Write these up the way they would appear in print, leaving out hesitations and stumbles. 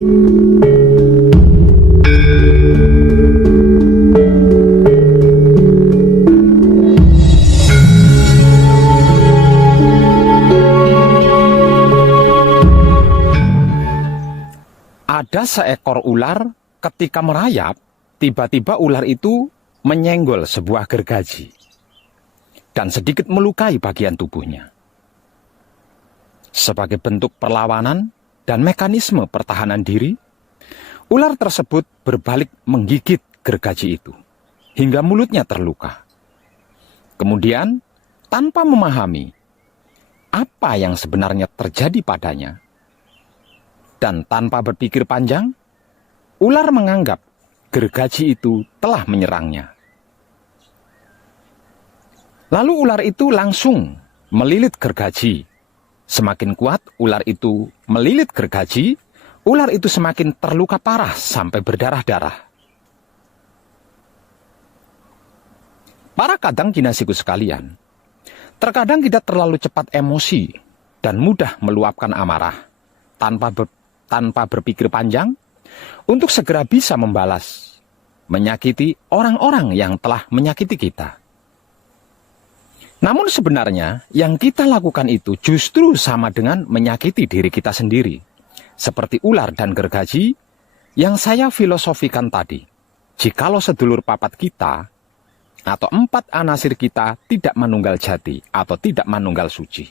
Ada seekor ular ketika merayap, tiba-tiba ular itu menyenggol sebuah gergaji dan sedikit melukai bagian tubuhnya. Sebagai bentuk perlawanan dan mekanisme pertahanan diri, ular tersebut berbalik menggigit gergaji itu hingga mulutnya terluka. Kemudian, tanpa memahami apa yang sebenarnya terjadi padanya, dan tanpa berpikir panjang, ular menganggap gergaji itu telah menyerangnya. Lalu ular itu langsung melilit gergaji. Semakin kuat ular itu melilit gergaji, ular itu semakin terluka parah sampai berdarah-darah. Para kadang kinasiku sekalian, terkadang kita terlalu cepat emosi dan mudah meluapkan amarah tanpa berpikir panjang untuk segera bisa membalas, menyakiti orang-orang yang telah menyakiti kita. Namun sebenarnya yang kita lakukan itu justru sama dengan menyakiti diri kita sendiri, seperti ular dan gergaji yang saya filosofikan tadi. Jikalau sedulur papat kita atau 4 anasir kita tidak manunggal jati atau tidak manunggal suci.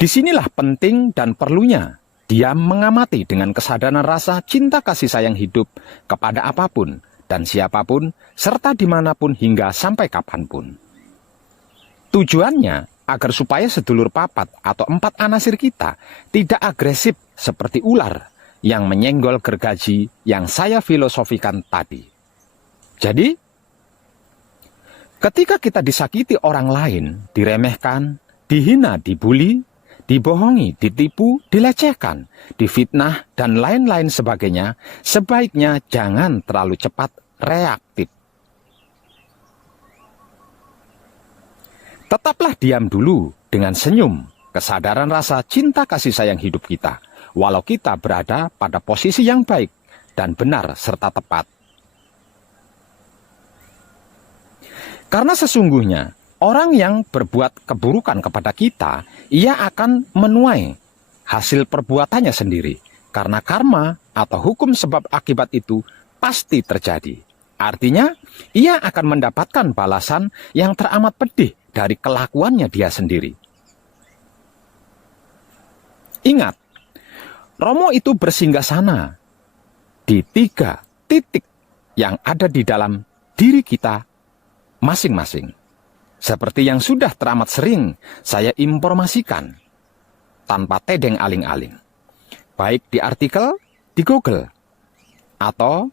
Disinilah penting dan perlunya dia mengamati dengan kesadaran rasa cinta kasih sayang hidup kepada apapun dan siapapun, serta dimanapun hingga sampai kapanpun. Tujuannya agar supaya sedulur papat atau 4 anasir kita tidak agresif seperti ular yang menyenggol gergaji yang saya filosofikan tadi. Jadi, ketika kita disakiti orang lain, diremehkan, dihina, dibuli, dibohongi, ditipu, dilecehkan, difitnah, dan lain-lain sebagainya, sebaiknya jangan terlalu cepat reaktif. Tetaplah diam dulu dengan senyum, kesadaran rasa cinta kasih sayang hidup kita, walau kita berada pada posisi yang baik dan benar serta tepat. Karena sesungguhnya, orang yang berbuat keburukan kepada kita, ia akan menuai hasil perbuatannya sendiri. Karena karma atau hukum sebab akibat itu pasti terjadi. Artinya, ia akan mendapatkan balasan yang teramat pedih dari kelakuannya dia sendiri. Ingat, Romo itu bersinggasana di 3 titik yang ada di dalam diri kita masing-masing. Seperti yang sudah teramat sering saya informasikan, tanpa tedeng aling-aling. Baik di artikel, di Google, atau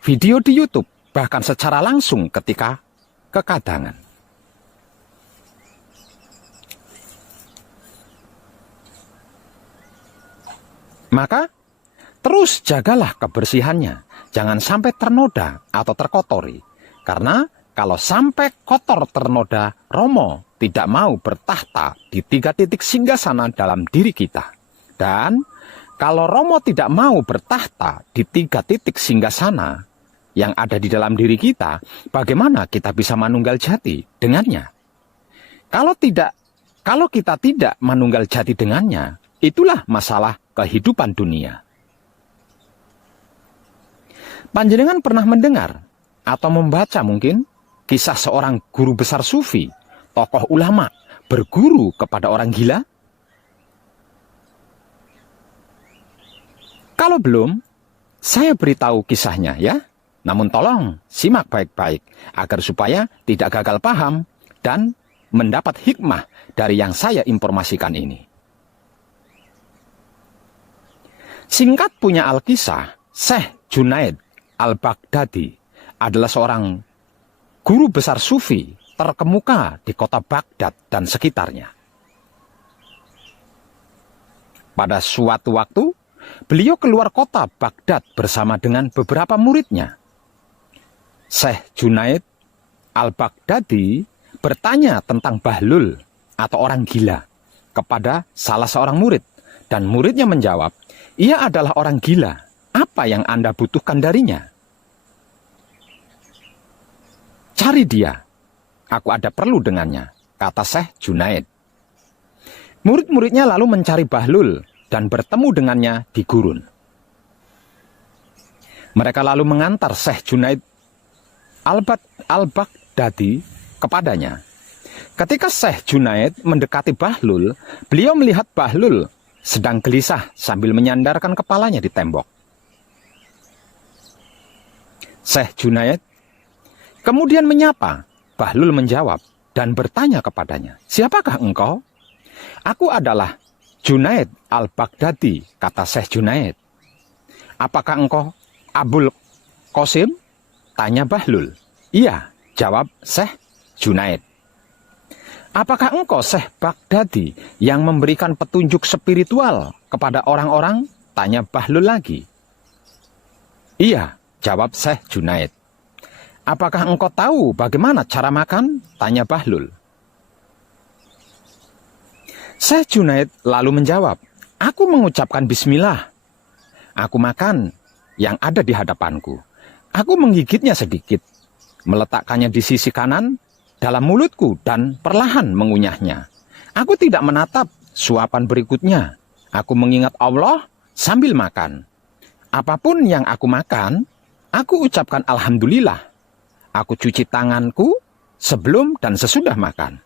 video di YouTube, bahkan secara langsung ketika kekadangan. Maka, terus jagalah kebersihannya, jangan sampai ternoda atau terkotori, karena kalau sampai kotor ternoda, Romo tidak mau bertahta di 3 titik singgasana dalam diri kita. Dan kalau Romo tidak mau bertahta di 3 titik singgasana yang ada di dalam diri kita, bagaimana kita bisa manunggal jati dengannya? Kalau kita tidak manunggal jati dengannya, itulah masalah kehidupan dunia. Panjenengan pernah mendengar atau membaca mungkin kisah seorang guru besar sufi, tokoh ulama, berguru kepada orang gila? Kalau belum, saya beritahu kisahnya ya. Namun tolong simak baik-baik agar supaya tidak gagal paham dan mendapat hikmah dari yang saya informasikan ini. Singkat punya Alkisah, Syekh Junaid Al-Baghdadi adalah seorang guru besar sufi terkemuka di kota Baghdad dan sekitarnya. Pada suatu waktu, beliau keluar kota Baghdad bersama dengan beberapa muridnya. Syekh Junaid Al-Baghdadi bertanya tentang bahlul atau orang gila kepada salah seorang murid Dan muridnya menjawab, ia adalah orang gila. Apa yang Anda butuhkan darinya? Cari dia. Aku ada perlu dengannya, kata Syekh Junaid. Murid-muridnya lalu mencari Bahlul dan bertemu dengannya di gurun. Mereka lalu mengantar Syekh Junaid al-Baghdadi kepadanya. Ketika Syekh Junaid mendekati Bahlul, beliau melihat Bahlul sedang gelisah sambil menyandarkan kepalanya di tembok. Syekh Junaid kemudian menyapa. Bahlul menjawab dan bertanya kepadanya, siapakah engkau? Aku adalah Junaid al-Baghdadi, kata Syekh Junaid. Apakah engkau Abul Qasim? Tanya Bahlul. Iya, jawab Syekh Junaid. Apakah engkau Syekh Baghdadi yang memberikan petunjuk spiritual kepada orang-orang? Tanya Bahlul lagi. Iya, jawab Syekh Junaid. Apakah engkau tahu bagaimana cara makan? Tanya Bahlul. Syekh Junaid lalu menjawab, aku mengucapkan bismillah. Aku makan yang ada di hadapanku. Aku menggigitnya sedikit, meletakkannya di sisi kanan dalam mulutku dan perlahan mengunyahnya. Aku tidak menatap suapan berikutnya. Aku mengingat Allah sambil makan. Apapun yang aku makan, aku ucapkan alhamdulillah. Aku cuci tanganku sebelum dan sesudah makan.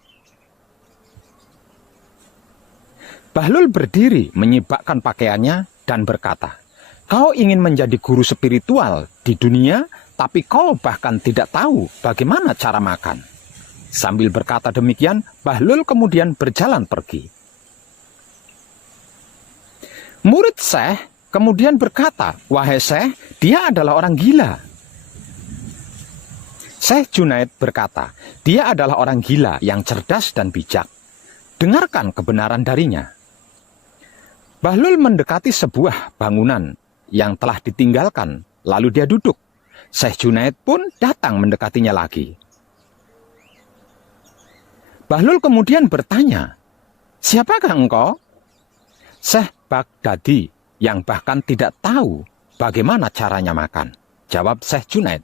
Bahlul berdiri menyibakkan pakaiannya dan berkata, kau ingin menjadi guru spiritual di dunia, tapi kau bahkan tidak tahu bagaimana cara makan. Sambil berkata demikian, Bahlul kemudian berjalan pergi. Murid Syekh kemudian berkata, wahai Syekh, dia adalah orang gila. Syekh Junaid berkata, dia adalah orang gila yang cerdas dan bijak. Dengarkan kebenaran darinya. Bahlul mendekati sebuah bangunan yang telah ditinggalkan, lalu dia duduk. Syekh Junaid pun datang mendekatinya lagi. Bahlul kemudian bertanya, siapakah engkau? Syekh Baghdadi yang bahkan tidak tahu bagaimana caranya makan. Jawab Syekh Junaid.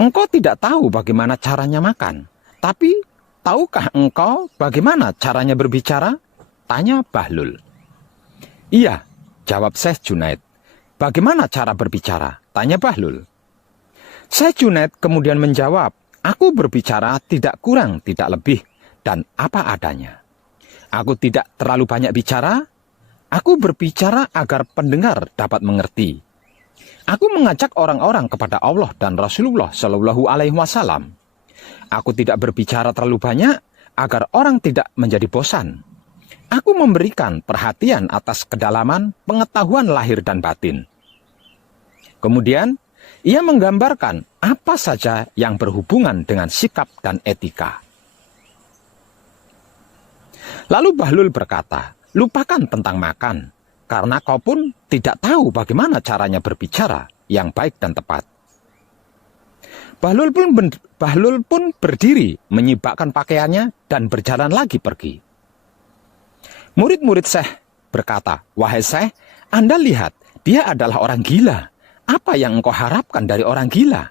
Engkau tidak tahu bagaimana caranya makan, tapi tahukah engkau bagaimana caranya berbicara? Tanya Bahlul. Iya, jawab Syekh Junaid. Bagaimana cara berbicara? Tanya Bahlul. Syekh Junaid kemudian menjawab, aku berbicara tidak kurang, tidak lebih, dan apa adanya. Aku tidak terlalu banyak bicara, aku berbicara agar pendengar dapat mengerti. Aku mengajak orang-orang kepada Allah dan Rasulullah Shallallahu Alaihi Wasallam. Aku tidak berbicara terlalu banyak agar orang tidak menjadi bosan. Aku memberikan perhatian atas kedalaman pengetahuan lahir dan batin. Kemudian, ia menggambarkan apa saja yang berhubungan dengan sikap dan etika. Lalu Bahlul berkata, lupakan tentang makan. Karena kau pun tidak tahu bagaimana caranya berbicara yang baik dan tepat. Bahlul pun berdiri menyibakkan pakaiannya dan berjalan lagi pergi. Murid-murid Syekh berkata, wahai Syekh, Anda lihat, dia adalah orang gila. Apa yang engkau harapkan dari orang gila?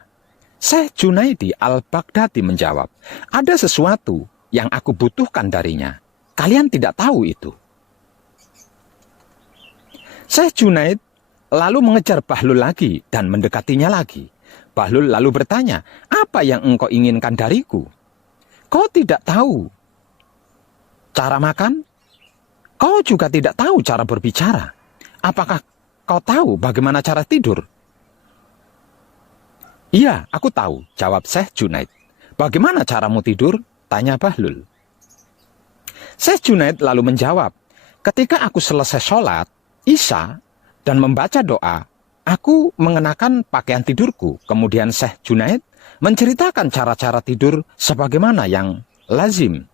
Syekh Junaidi al-Baghdadi menjawab, ada sesuatu yang aku butuhkan darinya. Kalian tidak tahu itu. Syekh Junaid lalu mengejar Bahlul lagi dan mendekatinya lagi. Bahlul lalu bertanya, apa yang engkau inginkan dariku? Kau tidak tahu cara makan? Kau juga tidak tahu cara berbicara. Apakah kau tahu bagaimana cara tidur? Iya, aku tahu, jawab Syekh Junaid. Bagaimana caramu tidur? Tanya Bahlul. Syekh Junaid lalu menjawab, ketika aku selesai sholat Isya dan membaca doa, aku mengenakan pakaian tidurku. Kemudian Syekh Junaid menceritakan cara-cara tidur sebagaimana yang lazim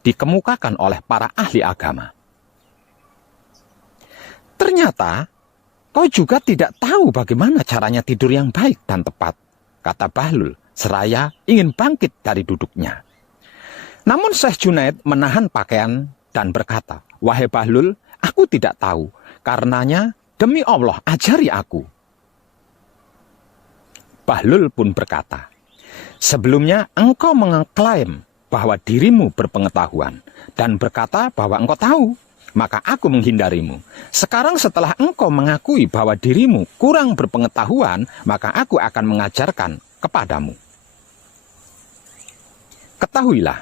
dikemukakan oleh para ahli agama. Ternyata kau juga tidak tahu bagaimana caranya tidur yang baik dan tepat, kata Bahlul seraya ingin bangkit dari duduknya. Namun Syekh Junaid menahan pakaian dan berkata, wahai Bahlul, Aku tidak tahu, karenanya demi Allah ajari aku. Bahlul pun berkata, sebelumnya engkau mengklaim bahwa dirimu berpengetahuan dan berkata bahwa engkau tahu, maka aku menghindarimu. Sekarang setelah engkau mengakui bahwa dirimu kurang berpengetahuan, maka aku akan mengajarkan kepadamu. Ketahuilah,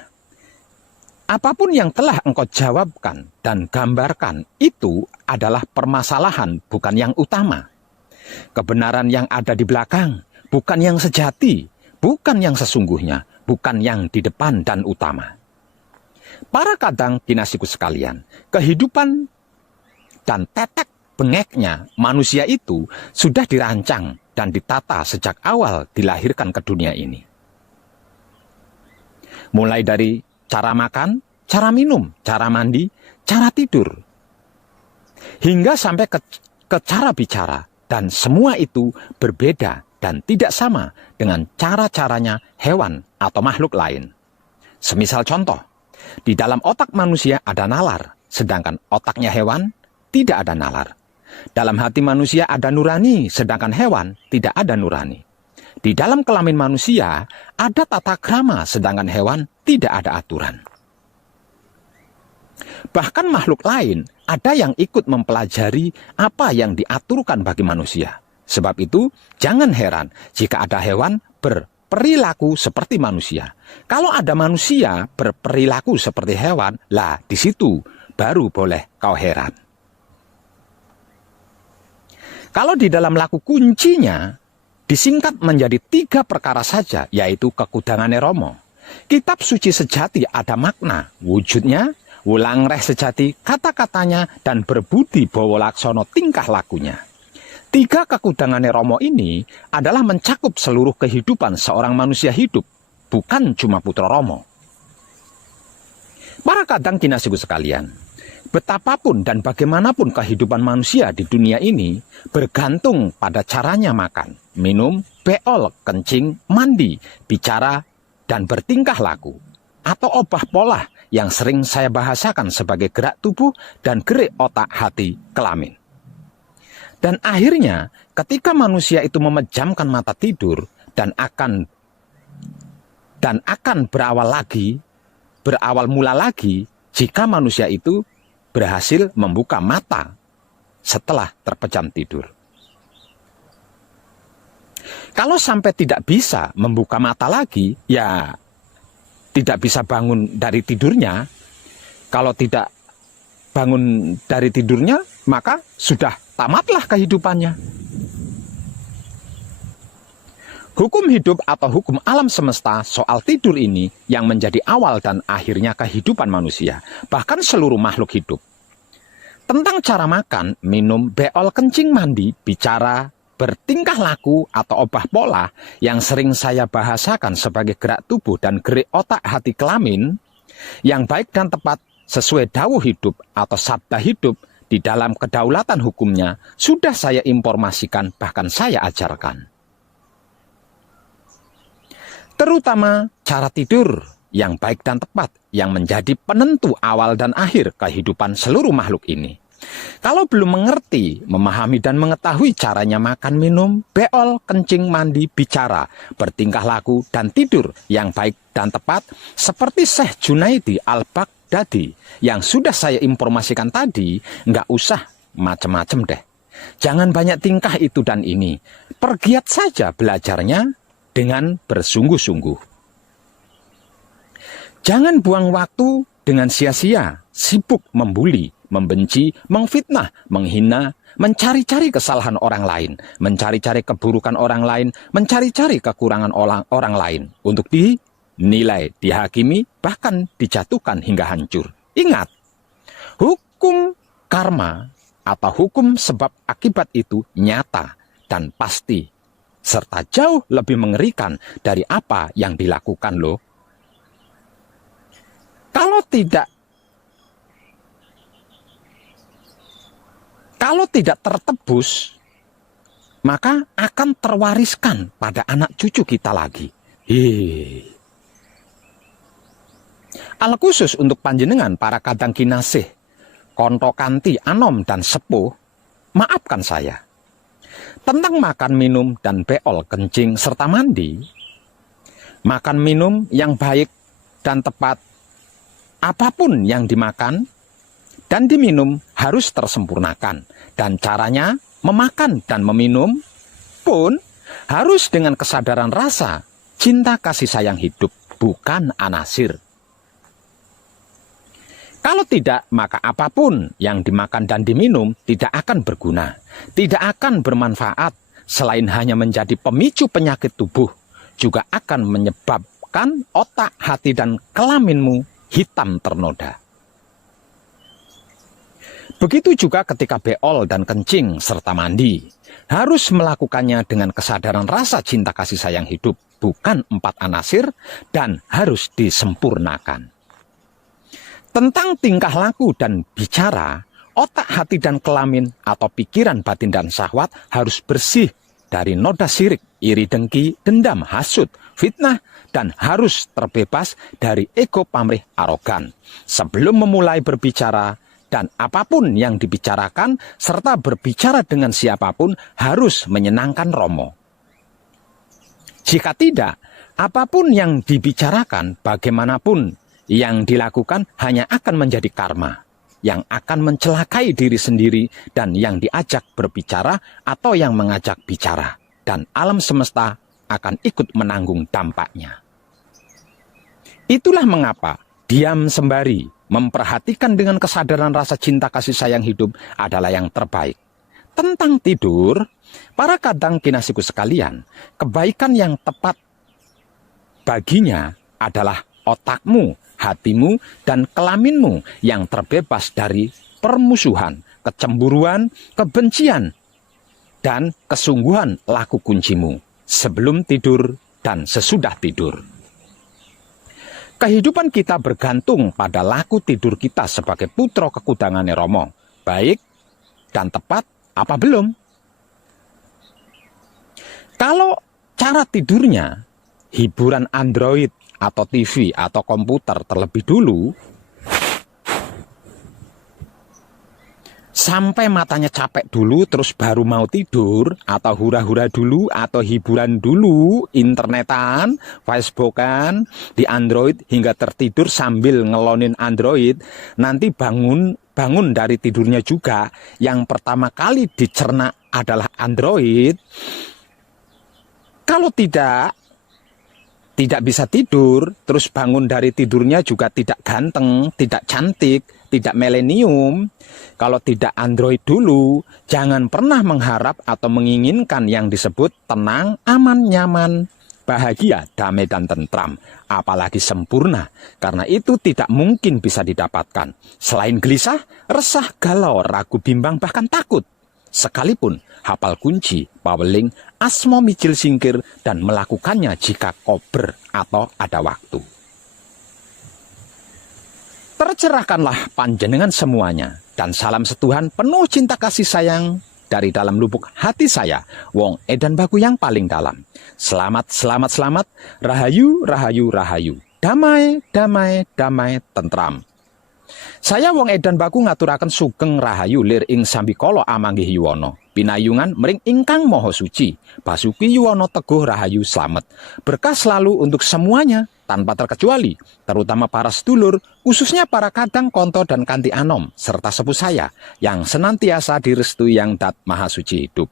apapun yang telah engkau jawabkan dan gambarkan itu adalah permasalahan, bukan yang utama. Kebenaran yang ada di belakang, bukan yang sejati, bukan yang sesungguhnya, bukan yang di depan dan utama. Para kadang kinasiku sekalian, kehidupan dan tetek bengeknya manusia itu sudah dirancang dan ditata sejak awal dilahirkan ke dunia ini. Mulai dari cara makan, cara minum, cara mandi, cara tidur, hingga sampai ke cara bicara, dan semua itu berbeda dan tidak sama dengan cara-caranya hewan atau makhluk lain. Semisal contoh, di dalam otak manusia ada nalar, sedangkan otaknya hewan tidak ada nalar. Dalam hati manusia ada nurani, sedangkan hewan tidak ada nurani. Di dalam kelamin manusia ada tata krama, sedangkan hewan tidak ada aturan. Bahkan makhluk lain ada yang ikut mempelajari apa yang diaturkan bagi manusia. Sebab itu, jangan heran jika ada hewan berperilaku seperti manusia. Kalau ada manusia berperilaku seperti hewan, lah di situ baru boleh kau heran. Kalau di dalam laku kuncinya disingkat menjadi 3 perkara saja, yaitu kekudangane Romo. Kitab suci sejati ada makna, wujudnya, wulang reh sejati, kata-katanya, dan berbudi bawa laksono tingkah lakunya. 3 kekudangane Romo ini adalah mencakup seluruh kehidupan seorang manusia hidup, bukan cuma putra Romo. Para kadang kinasiku sekalian, betapapun dan bagaimanapun kehidupan manusia di dunia ini bergantung pada caranya makan, minum, beol, kencing, mandi, bicara, dan bertingkah laku, atau obah pola yang sering saya bahasakan sebagai gerak tubuh dan gerak otak hati kelamin. Dan akhirnya ketika manusia itu memejamkan mata tidur dan akan berawal mula lagi jika manusia itu berhasil membuka mata setelah terpejam tidur. Kalau sampai tidak bisa membuka mata lagi, ya tidak bisa bangun dari tidurnya. Kalau tidak bangun dari tidurnya, maka sudah tamatlah kehidupannya. Hukum hidup atau hukum alam semesta soal tidur ini yang menjadi awal dan akhirnya kehidupan manusia, bahkan seluruh makhluk hidup. Tentang cara makan, minum, beol, kencing, mandi, bicara, bertingkah laku atau obah pola yang sering saya bahasakan sebagai gerak tubuh dan gerak otak hati kelamin, yang baik dan tepat sesuai dawuh hidup atau sabda hidup di dalam kedaulatan hukumnya, sudah saya informasikan, bahkan saya ajarkan. Terutama cara tidur yang baik dan tepat yang menjadi penentu awal dan akhir kehidupan seluruh makhluk ini. Kalau belum mengerti, memahami dan mengetahui caranya makan, minum, beol, kencing, mandi, bicara, bertingkah laku, dan tidur yang baik dan tepat, seperti Syekh Junaidi Al-Baghdadi yang sudah saya informasikan tadi, nggak usah macem-macem deh. Jangan banyak tingkah itu dan ini. Pergiat saja belajarnya dengan bersungguh-sungguh. Jangan buang waktu dengan sia-sia, sibuk membuli, membenci, memfitnah, menghina, mencari-cari kesalahan orang lain, mencari-cari keburukan orang lain, mencari-cari kekurangan orang lain untuk dinilai, dihakimi, bahkan dijatuhkan hingga hancur. Ingat, hukum karma atau hukum sebab akibat itu nyata dan pasti, serta jauh lebih mengerikan dari apa yang dilakukan loh. Kalau tidak tertebus, maka akan terwariskan pada anak cucu kita lagi. Al khusus untuk panjenengan para kadang kinasih, konto kanti anom dan sepuh, maafkan saya. Tentang makan, minum, dan beol, kencing, serta mandi, makan minum yang baik dan tepat, apapun yang dimakan dan diminum harus tersempurnakan. Dan caranya memakan dan meminum pun harus dengan kesadaran rasa, cinta kasih sayang hidup, bukan anasir. Kalau tidak, maka apapun yang dimakan dan diminum tidak akan berguna, tidak akan bermanfaat, selain hanya menjadi pemicu penyakit tubuh, juga akan menyebabkan otak, hati, dan kelaminmu hitam ternoda. Begitu juga ketika beol dan kencing serta mandi, harus melakukannya dengan kesadaran rasa cinta kasih sayang hidup, bukan 4 anasir, dan harus disempurnakan. Tentang tingkah laku dan bicara, otak, hati, dan kelamin atau pikiran, batin, dan syahwat harus bersih dari noda syirik, iri, dengki, dendam, hasud, fitnah, dan harus terbebas dari ego, pamrih, arogan. Sebelum memulai berbicara dan apapun yang dibicarakan, serta berbicara dengan siapapun harus menyenangkan Romo. Jika tidak, apapun yang dibicarakan, bagaimanapun yang dilakukan hanya akan menjadi karma, yang akan mencelakai diri sendiri dan yang diajak berbicara atau yang mengajak bicara. Dan alam semesta akan ikut menanggung dampaknya. Itulah mengapa diam sembari memperhatikan dengan kesadaran rasa cinta kasih sayang hidup adalah yang terbaik. Tentang tidur, para kadang kinasiku sekalian, kebaikan yang tepat baginya adalah otakmu, hatimu, dan kelaminmu yang terbebas dari permusuhan, kecemburuan, kebencian, dan kesungguhan laku kuncimu sebelum tidur dan sesudah tidur. Kehidupan kita bergantung pada laku tidur kita sebagai putra kekudangannya Romo, baik dan tepat apa belum. Kalau cara tidurnya hiburan Android atau TV atau komputer terlebih dulu, sampai matanya capek dulu terus baru mau tidur, atau hura-hura dulu, atau hiburan dulu, internetan, facebookan, di Android hingga tertidur sambil ngelonin Android, nanti bangun dari tidurnya juga, yang pertama kali dicerna adalah Android. Kalau tidak bisa tidur, terus bangun dari tidurnya juga tidak ganteng, tidak cantik, tidak milenium. Kalau tidak Android dulu, jangan pernah mengharap atau menginginkan yang disebut tenang, aman, nyaman, bahagia, damai, dan tentram. Apalagi sempurna, karena itu tidak mungkin bisa didapatkan. Selain gelisah, resah, galau, ragu, bimbang, bahkan takut. Sekalipun hafal kunci, paweling, asmo micil singkir, dan melakukannya jika kober atau ada waktu. Tercerahkanlah panjenengan semuanya, dan salam setuhan penuh cinta kasih sayang dari dalam lubuk hati saya, Wong Edan Baku yang paling dalam. Selamat, selamat, selamat, rahayu, rahayu, rahayu, damai, damai, damai, tentram. Saya Wong Edan Baku ngaturaken sugeng rahayu lir ing sambikala amanggih yuwana. Pinayungan mring ingkang moho suci. Basuki Yuwono Teguh Rahayu slamet. Berkah selalu untuk semuanya tanpa terkecuali, terutama para sedulur, khususnya para kadang konto dan kanti anom, serta sepuh saya yang senantiasa direstui yang dat maha suci hidup.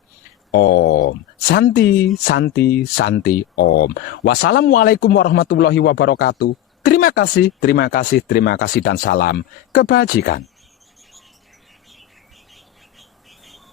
Om Santi, Santi, Santi, Om. Wassalamualaikum warahmatullahi wabarakatuh. Terima kasih, terima kasih, terima kasih, dan salam kebajikan.